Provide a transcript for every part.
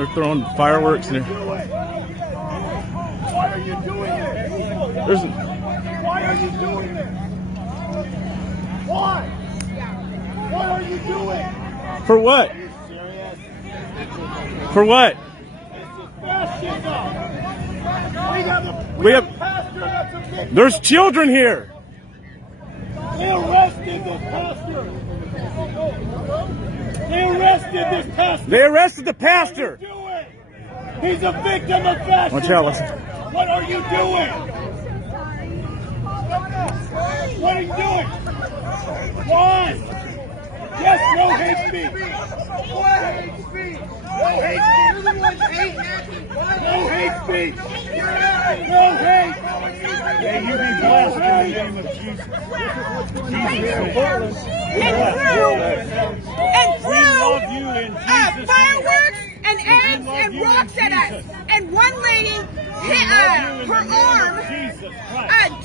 They're throwing fireworks in there. Why are you doing it? Why are you doing it? Why? What are you doing? For what? Are you serious? For what? This is fascism. We have. a pastor that's a victim. There's children here. They arrested this pastor. They arrested this pastor. They arrested the pastor. What are you doing? He's a victim of fascism. Watch out, listen. What are you doing? What are you doing? Why? Yes, no hate speech. No hate speech. No hate speech. No hate speech. No hate. May you be blessed in the name of Jesus. And We love you in Jesus' name. fireworks and eggs and rocks at us. And one lady hit her arm.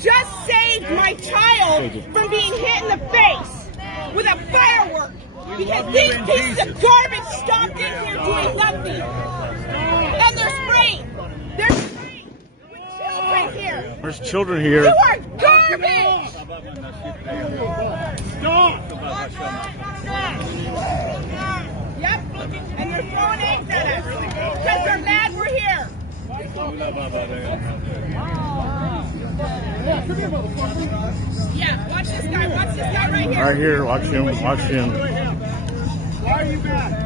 Just saved my child from being hit in the face with a firework because these pieces of garbage stopped in here doing nothing. And they're spraying. They're spraying with children here. There's children here. You are garbage. Stop. Yep. And they're throwing eggs at us because they're mad we're here. Yeah, watch this guy. Watch this guy right here. Right here. Watch him. Watch him. Why are you mad?